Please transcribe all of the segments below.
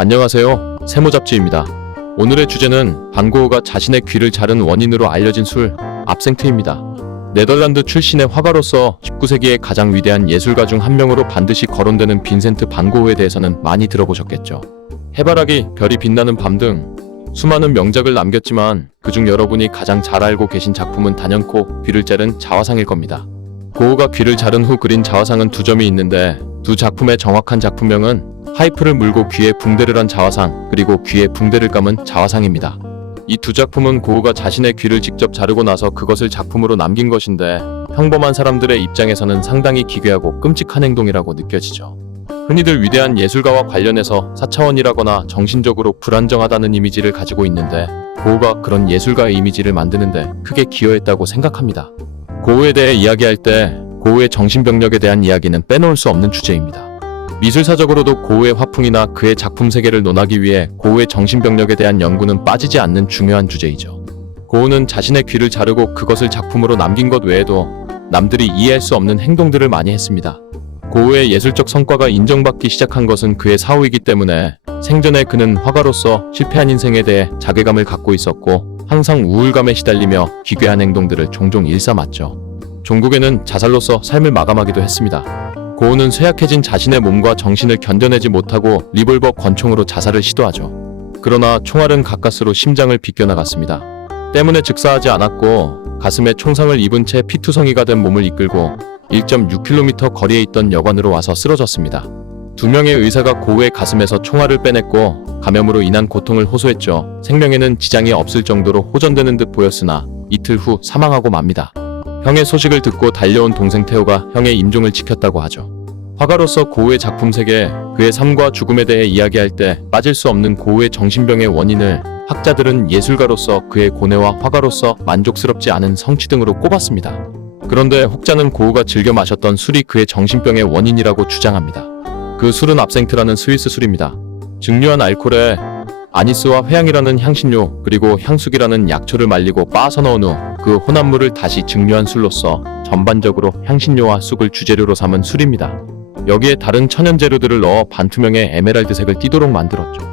안녕하세요. 세모잡지입니다. 오늘의 주제는 반고흐가 자신의 귀를 자른 원인으로 알려진 술, 압생트입니다. 네덜란드 출신의 화가로서 19세기의 가장 위대한 예술가 중 한 명으로 반드시 거론되는 빈센트 반 고흐에 대해서는 많이 들어보셨겠죠. 해바라기, 별이 빛나는 밤 등 수많은 명작을 남겼지만 그중 여러분이 가장 잘 알고 계신 작품은 단연코 귀를 자른 자화상일 겁니다. 고흐가 귀를 자른 후 그린 자화상은 두 점이 있는데 두 작품의 정확한 작품명은 파이프를 물고 귀에 붕대를 한 자화상, 그리고 귀에 붕대를 감은 자화상입니다. 이 두 작품은 고흐가 자신의 귀를 직접 자르고 나서 그것을 작품으로 남긴 것인데 평범한 사람들의 입장에서는 상당히 기괴하고 끔찍한 행동이라고 느껴지죠. 흔히들 위대한 예술가와 관련해서 사차원이라거나 정신적으로 불안정하다는 이미지를 가지고 있는데 고흐가 그런 예술가의 이미지를 만드는데 크게 기여했다고 생각합니다. 고흐에 대해 이야기할 때 고흐의 정신병력에 대한 이야기는 빼놓을 수 없는 주제입니다. 미술사적으로도 고흐의 화풍이나 그의 작품 세계를 논하기 위해 고흐의 정신병력에 대한 연구는 빠지지 않는 중요한 주제이죠. 고흐는 자신의 귀를 자르고 그것을 작품으로 남긴 것 외에도 남들이 이해할 수 없는 행동들을 많이 했습니다. 고흐의 예술적 성과가 인정받기 시작한 것은 그의 사후이기 때문에 생전에 그는 화가로서 실패한 인생에 대해 자괴감을 갖고 있었고 항상 우울감에 시달리며 기괴한 행동들을 종종 일삼았죠. 종국에는 자살로서 삶을 마감하기도 했습니다. 고흐는 쇠약해진 자신의 몸과 정신을 견뎌내지 못하고 리볼버 권총으로 자살을 시도하죠. 그러나 총알은 가까스로 심장을 비껴나갔습니다. 때문에 즉사하지 않았고 가슴에 총상을 입은 채 피투성이가 된 몸을 이끌고 1.6km 거리에 있던 여관으로 와서 쓰러졌습니다. 두 명의 의사가 고흐의 가슴에서 총알을 빼냈고 감염으로 인한 고통을 호소했죠. 생명에는 지장이 없을 정도로 호전되는 듯 보였으나 이틀 후 사망하고 맙니다. 형의 소식을 듣고 달려온 동생 테오가 형의 임종을 지켰다고 하죠. 화가로서 고흐의 작품 세계, 그의 삶과 죽음에 대해 이야기할 때 빠질 수 없는 고흐의 정신병의 원인을 학자들은 예술가로서 그의 고뇌와 화가로서 만족스럽지 않은 성취 등으로 꼽았습니다. 그런데 혹자는 고흐가 즐겨 마셨던 술이 그의 정신병의 원인이라고 주장합니다. 그 술은 압생트라는 스위스 술입니다. 증류한 알코올에 아니스와 회향이라는 향신료, 그리고 향숙이라는 약초를 말리고 빻아서 넣은 후 그 혼합물을 다시 증류한 술로서 전반적으로 향신료와 쑥을 주재료로 삼은 술입니다. 여기에 다른 천연 재료들을 넣어 반투명의 에메랄드색을 띠도록 만들었죠.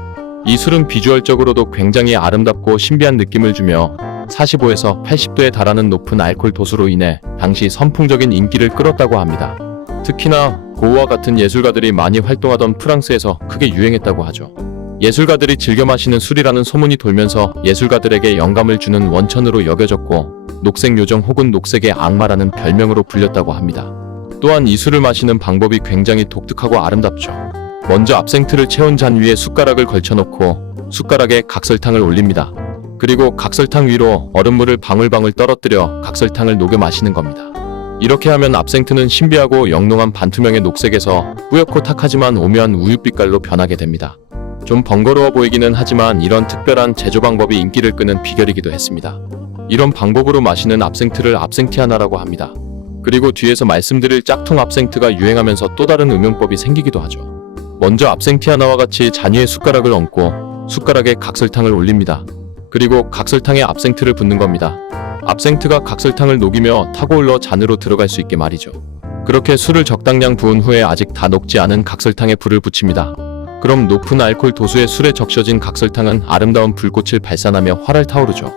이 술은 비주얼적으로도 굉장히 아름답고 신비한 느낌을 주며 45에서 80도에 달하는 높은 알코올 도수로 인해 당시 선풍적인 인기를 끌었다고 합니다. 특히나 고흐와 같은 예술가들이 많이 활동하던 프랑스에서 크게 유행했다고 하죠. 예술가들이 즐겨 마시는 술이라는 소문이 돌면서 예술가들에게 영감을 주는 원천으로 여겨졌고 녹색 요정 혹은 녹색의 악마라는 별명으로 불렸다고 합니다. 또한 이 술을 마시는 방법이 굉장히 독특하고 아름답죠. 먼저 압생트를 채운 잔 위에 숟가락을 걸쳐놓고 숟가락에 각설탕을 올립니다. 그리고 각설탕 위로 얼음물을 방울방울 떨어뜨려 각설탕을 녹여 마시는 겁니다. 이렇게 하면 압생트는 신비하고 영롱한 반투명의 녹색에서 뿌옇고 탁하지만 오묘한 우유빛깔로 변하게 됩니다. 좀 번거로워 보이기는 하지만 이런 특별한 제조 방법이 인기를 끄는 비결이기도 했습니다. 이런 방법으로 마시는 압생트를 압생티아나라고 합니다. 그리고 뒤에서 말씀드릴 짝퉁 압생트가 유행하면서 또 다른 음용법이 생기기도 하죠. 먼저 압생티아나와 같이 잔 위에 숟가락을 얹고 숟가락에 각설탕을 올립니다. 그리고 각설탕에 압생트를 붓는 겁니다. 압생트가 각설탕을 녹이며 타고 올라 잔으로 들어갈 수 있게 말이죠. 그렇게 술을 적당량 부은 후에 아직 다 녹지 않은 각설탕에 불을 붙입니다. 그럼 높은 알코올 도수의 술에 적셔진 각설탕은 아름다운 불꽃을 발산하며 활활 타오르죠.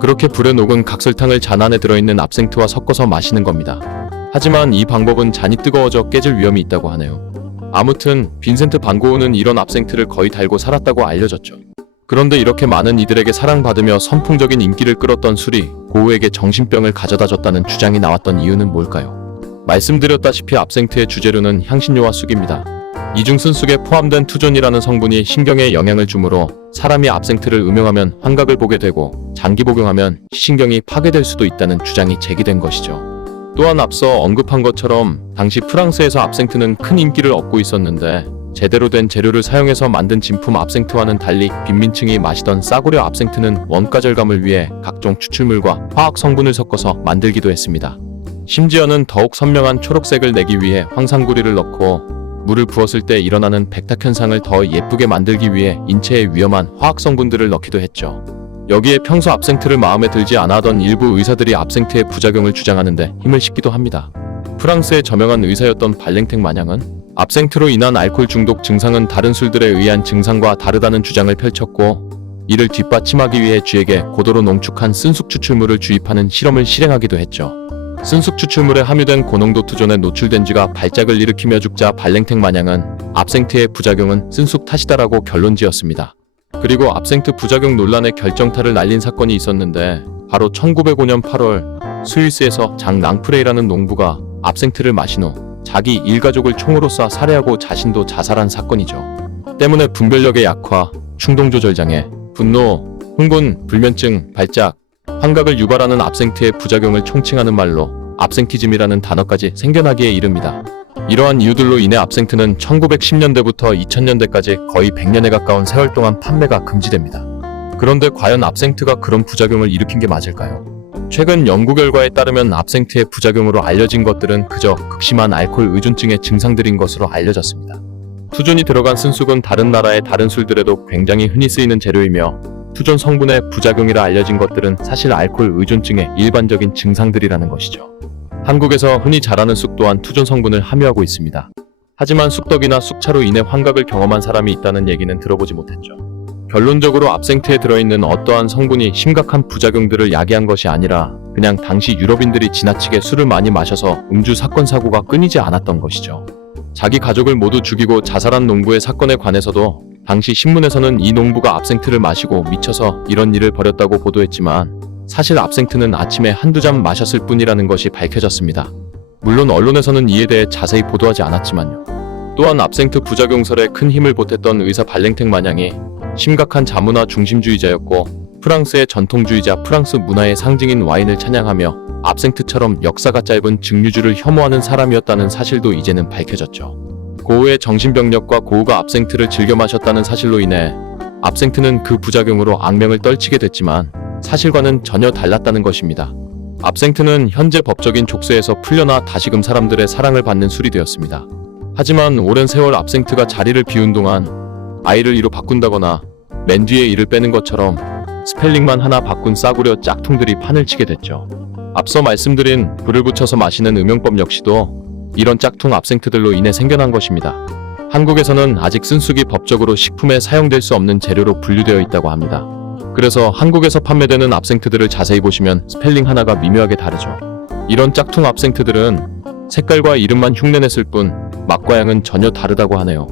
그렇게 불에 녹은 각설탕을 잔 안에 들어있는 압생트와 섞어서 마시는 겁니다. 하지만 이 방법은 잔이 뜨거워져 깨질 위험이 있다고 하네요. 아무튼 빈센트 반 고흐는 이런 압생트를 거의 달고 살았다고 알려졌죠. 그런데 이렇게 많은 이들에게 사랑받으며 선풍적인 인기를 끌었던 술이 고흐에게 정신병을 가져다 줬다는 주장이 나왔던 이유는 뭘까요? 말씀드렸다시피 압생트의 주재료는 향신료와 쑥입니다. 이중순 쑥에 포함된 투존이라는 성분이 신경에 영향을 주므로 사람이 압생트를 음용하면 환각을 보게 되고 장기 복용하면 신경이 파괴될 수도 있다는 주장이 제기된 것이죠. 또한 앞서 언급한 것처럼 당시 프랑스에서 압생트는 큰 인기를 얻고 있었는데 제대로 된 재료를 사용해서 만든 진품 압생트와는 달리 빈민층이 마시던 싸구려 압생트는 원가 절감을 위해 각종 추출물과 화학 성분을 섞어서 만들기도 했습니다. 심지어는 더욱 선명한 초록색을 내기 위해 황산구리를 넣고 물을 부었을 때 일어나는 백탁 현상을 더 예쁘게 만들기 위해 인체에 위험한 화학 성분들을 넣기도 했죠. 여기에 평소 압생트를 마음에 들지 않아 하던 일부 의사들이 압생트의 부작용을 주장하는데 힘을 싣기도 합니다. 프랑스의 저명한 의사였던 발랭텍 마냥은 압생트로 인한 알코올 중독 증상은 다른 술들에 의한 증상과 다르다는 주장을 펼쳤고, 이를 뒷받침하기 위해 쥐에게 고도로 농축한 쓴숙 추출물을 주입하는 실험을 실행하기도 했죠. 쓴숙 추출물에 함유된 고농도 투존에 노출된 쥐가 발작을 일으키며 죽자 발랭택 마냥은 압생트의 부작용은 쓴숙 탓이다라고 결론지었습니다. 그리고 압생트 부작용 논란의 결정타를 날린 사건이 있었는데, 바로 1905년 8월 스위스에서 장 랑프레이라는 농부가 압생트를 마신 후 자기 일가족을 총으로 쏴 살해하고 자신도 자살한 사건이죠. 때문에 분별력의 약화, 충동조절장애, 분노, 흥분, 불면증, 발작, 환각을 유발하는 압생트의 부작용을 총칭하는 말로 압생티즘이라는 단어까지 생겨나기에 이릅니다. 이러한 이유들로 인해 압생트는 1910년대부터 2000년대까지 거의 100년에 가까운 세월 동안 판매가 금지됩니다. 그런데 과연 압생트가 그런 부작용을 일으킨 게 맞을까요? 최근 연구 결과에 따르면 압생트의 부작용으로 알려진 것들은 그저 극심한 알코올 의존증의 증상들인 것으로 알려졌습니다. 투존이 들어간 쓴쑥은 다른 나라의 다른 술들에도 굉장히 흔히 쓰이는 재료이며, 투존 성분의 부작용이라 알려진 것들은 사실 알코올 의존증의 일반적인 증상들이라는 것이죠. 한국에서 흔히 자라는 쑥 또한 투존 성분을 함유하고 있습니다. 하지만 쑥떡이나 쑥차로 인해 환각을 경험한 사람이 있다는 얘기는 들어보지 못했죠. 결론적으로 압생트에 들어있는 어떠한 성분이 심각한 부작용들을 야기한 것이 아니라 그냥 당시 유럽인들이 지나치게 술을 많이 마셔서 음주 사건 사고가 끊이지 않았던 것이죠. 자기 가족을 모두 죽이고 자살한 농부의 사건에 관해서도 당시 신문에서는 이 농부가 압생트를 마시고 미쳐서 이런 일을 벌였다고 보도했지만, 사실 압생트는 아침에 한두 잔 마셨을 뿐이라는 것이 밝혀졌습니다. 물론 언론에서는 이에 대해 자세히 보도하지 않았지만요. 또한 압생트 부작용설에 큰 힘을 보탰던 의사 발랭택 마냥이 심각한 자문화 중심주의자였고, 프랑스의 전통주의자 프랑스 문화의 상징인 와인을 찬양하며 압생트처럼 역사가 짧은 증류주를 혐오하는 사람이었다는 사실도 이제는 밝혀졌죠. 고우의 정신병력과 고우가 압생트를 즐겨 마셨다는 사실로 인해 압생트는 그 부작용으로 악명을 떨치게 됐지만, 사실과는 전혀 달랐다는 것입니다. 압생트는 현재 법적인 족쇄에서 풀려나 다시금 사람들의 사랑을 받는 술이 되었습니다. 하지만 오랜 세월 압생트가 자리를 비운 동안 아이를 이로 바꾼다거나 맨 뒤에 이를 빼는 것처럼 스펠링만 하나 바꾼 싸구려 짝퉁들이 판을 치게 됐죠. 앞서 말씀드린 불을 붙여서 마시는 음용법 역시도 이런 짝퉁 압생트들로 인해 생겨난 것입니다. 한국에서는 아직 쓴쑥이 법적으로 식품에 사용될 수 없는 재료로 분류되어 있다고 합니다. 그래서 한국에서 판매되는 압생트들을 자세히 보시면 스펠링 하나가 미묘하게 다르죠. 이런 짝퉁 압생트들은 색깔과 이름만 흉내냈을 뿐 맛과 양은 전혀 다르다고 하네요.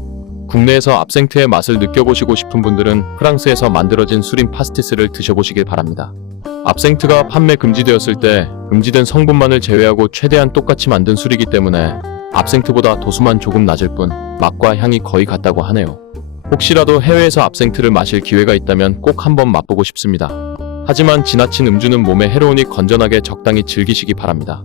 국내에서 압생트의 맛을 느껴보시고 싶은 분들은 프랑스에서 만들어진 술인 파스티스를 드셔보시길 바랍니다. 압생트가 판매 금지되었을 때 금지된 성분만을 제외하고 최대한 똑같이 만든 술이기 때문에 압생트보다 도수만 조금 낮을 뿐 맛과 향이 거의 같다고 하네요. 혹시라도 해외에서 압생트를 마실 기회가 있다면 꼭 한번 맛보고 싶습니다. 하지만 지나친 음주는 몸에 해로우니 건전하게 적당히 즐기시기 바랍니다.